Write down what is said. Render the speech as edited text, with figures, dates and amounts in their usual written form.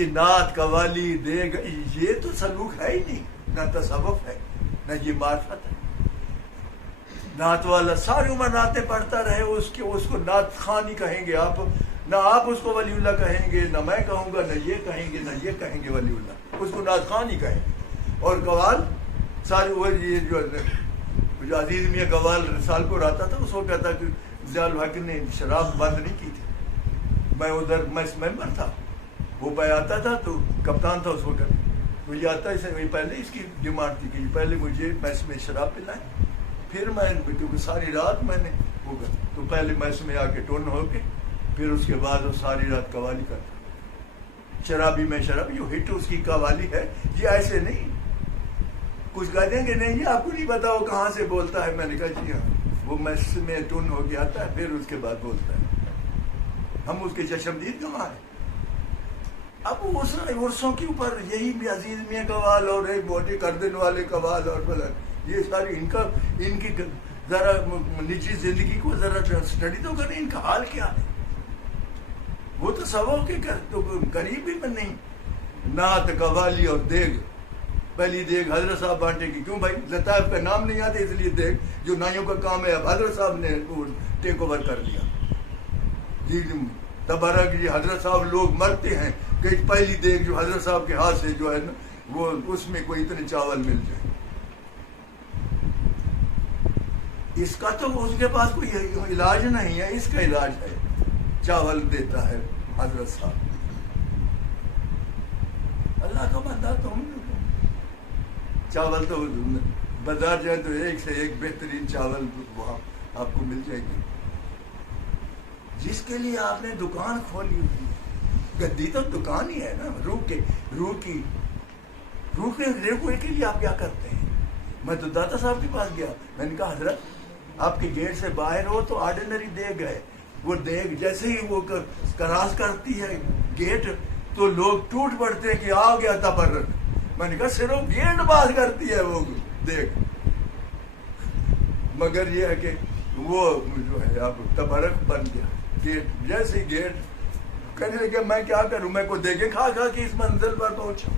یہ نعت قوالی دیگ یہ تو سلوک ہے ہی نہیں، نہ تصوف ہے نہ یہ معرفت ہے۔ نعت والا ساری عمر نعتیں پڑھتا رہے، اس کو نعت خانی کہیں گے آپ، نہ آپ اس کو ولی اللہ کہیں گے، نہ میں کہوں گا، نہ یہ کہیں گے، نہ یہ کہیں گے ولی اللہ، اس کو نعت خان ہی کہیں گے۔ اور قوال ساری وہ یہ جو عزیز میاں قوال رسال کو رہتا تھا، اس کو کہتا کہ ضیاء الحق نے شراب بند نہیں کی تھی، میں ادھر میں ممبر تھا، وہ پہ آتا تھا تو کپتان تھا اس وقت، تو یہ آتا ہے پہلے اس کی ڈیمانڈ تھی کہ پہلے مجھے میس میں شراب پلائیں، پھر میں کیونکہ ساری رات میں نے ہوگا تو پہلے میس میں آ کے ٹون ہو کے پھر اس کے بعد وہ ساری رات قوالی کرتا۔ شرابی میں شراب جو ہٹ اس کی قوالی ہے، یہ ایسے نہیں کچھ کہہ دیں گے نہیں یہ آپ کو نہیں پتا وہ کہاں سے بولتا ہے، میں نے کہا جی ہاں وہ میس میں ٹون ہو کے آتا ہے پھر اس کے بعد بولتا ہے، ہم اس کے چشمدید گواہ ہیں۔ اب عرصوں کے اوپر یہی بھی عزیز میاں قوال اور ایک بوٹی کردن والے قوال اور فلان، یہ ساری ان کی ذرا نجی زندگی کو ذرا اسٹڈی تو کریں، ان کا حال کیا ہے، وہ تو سبوں کے تو قریب ہی میں نہیں۔ نعت قوالی اور دیگ، پہلی دیگ حضرت صاحب بانٹے کی، کیوں بھائی لطائف کا نام نہیں آتے اس لیے دیگ جو نائیوں کا کام ہے اب حضرت صاحب نے ٹیک اوور کر لیا جی۔ تبارک جی حضرت صاحب لوگ مرتے ہیں کہ پہلی دیگ جو حضرت صاحب کے ہاتھ سے جو ہے نا وہ اس میں کوئی اتنے چاول مل جائے، اس کا تو اس کے پاس کوئی علاج نہیں ہے، اس کا علاج ہے چاول دیتا ہے حضرت صاحب۔ اللہ کا بندہ تم چاول تو بازار جائے تو ایک سے ایک بہترین چاول وہاں آپ کو مل جائے گی، جس کے لیے آپ نے دکان کھولی ہوئی، گدی تو دکان ہی ہے نا، روح کے لیے آپ کیا کرتے ہیں؟ میں تو داتا صاحب کے پاس گیا، میں نے کہا حضرت آپ کے گیٹ سے باہر ہو تو آرڈینری دیگ ہے، وہ دیگ جیسے ہی وہ کراس کرتی ہے گیٹ تو لوگ ٹوٹ پڑتے ہیں کہ آ گیا تبرک، میں نے کہا صرف گیٹ باز کرتی ہے وہ دیگ، مگر یہ ہے کہ وہ جو ہے اب تبرک بن گیا گیٹ، جیسے گیٹ کہنے لگے میں کیا کروں، میں کو دیکھے کھا کے اس منزل پر پہنچا۔